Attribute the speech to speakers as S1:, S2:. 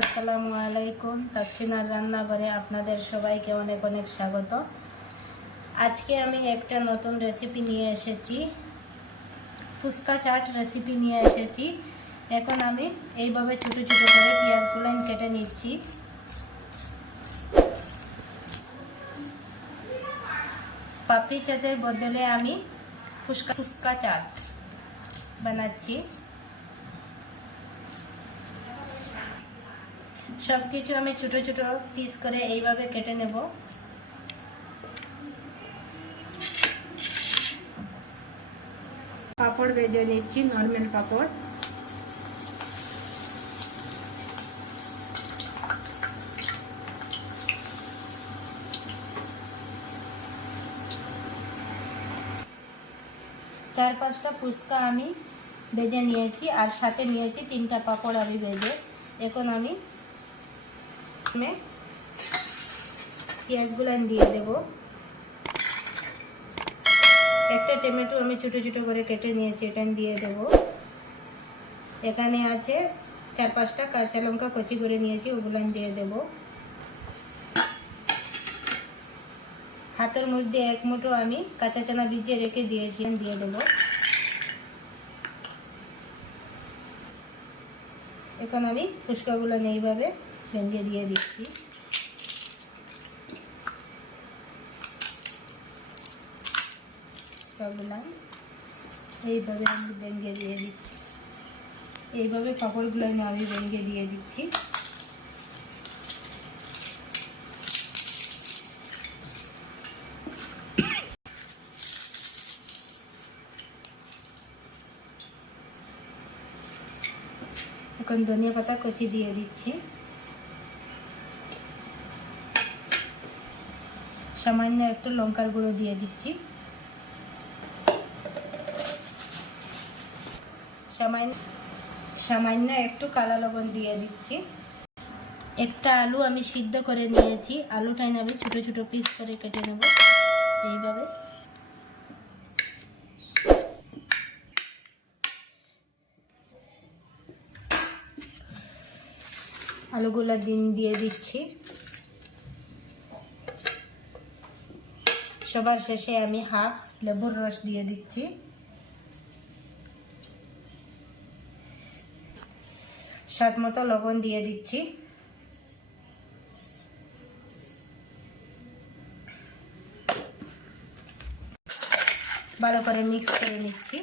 S1: আসসালামু আলাইকুম তাকসিনার রান্নাঘরে আপনাদের সবাইকে অনেক অনেক স্বাগত। আজকে আমি একটা নতুন রেসিপি নিয়ে এসেছি, ফুচকা চাট রেসিপি নিয়ে এসেছি। এখন আমি এইভাবে ছোটো ছোটো করে পেঁয়াজগুলো কেটে নিচ্ছি। পাপড়ি চাটের বদলে আমি ফুচকা ফুচকা চাট বানাচ্ছি। সব কিছু আমি ছোটো ছোটো পিস করে এইভাবে কেটে নেব। পাঁপড় ভেজে নিচ্ছি নর্মাল পাঁপড়। চার পাঁচটা ফুচকা আমি ভেজে নিয়েছি আর সাথে নিয়েছি তিনটা পাপড় আমি ভেজে। এখন আমি পেঁয়াজগুলো দিয়ে দেব। একটা টমেটো আমি ছোটো ছোটো করে কেটে নিয়েছি, এটা দিয়ে দেব। এখানে আছে চার পাঁচটা কাঁচা লঙ্কা কচি করে নিয়েছি, ওগুলো দিয়ে দেব। হাতের মধ্যে এক মুঠো আমি কাঁচা চানা ভিজিয়ে রেখে দিয়েছি দিয়ে দেব। এখন আমি ফুচকাগুলো এইভাবে। ভেঙে দিয়ে দিচ্ছি। এইভাবে আমি ভেঙে দিয়ে দিচ্ছি। এইভাবে পাঁপড়গুলো আমি ভেঙে দিয়ে দিচ্ছি। এখন ধনিয়া পাতা কচি দিয়ে দিচ্ছি। সামান্য একটু লঙ্কার গুঁড়ো দিয়ে দিচ্ছি। সামান্য সামান্য একটু কালা লবণ দিয়ে দিচ্ছি। একটা আলু আমি সিদ্ধ করে নিয়েছি। আলুটাই আমি ছোটো ছোটো পিস করে কেটে নেব। এইভাবে। আলুগুলা দিন, দিয়ে দিচ্ছি। সবার শেষে আমি হাফ লেবুর রস দিয়ে দিচ্ছি। স্বাদ মতো লবণ দিয়ে দিচ্ছি। ভালো করে মিক্স করে নিচ্ছি।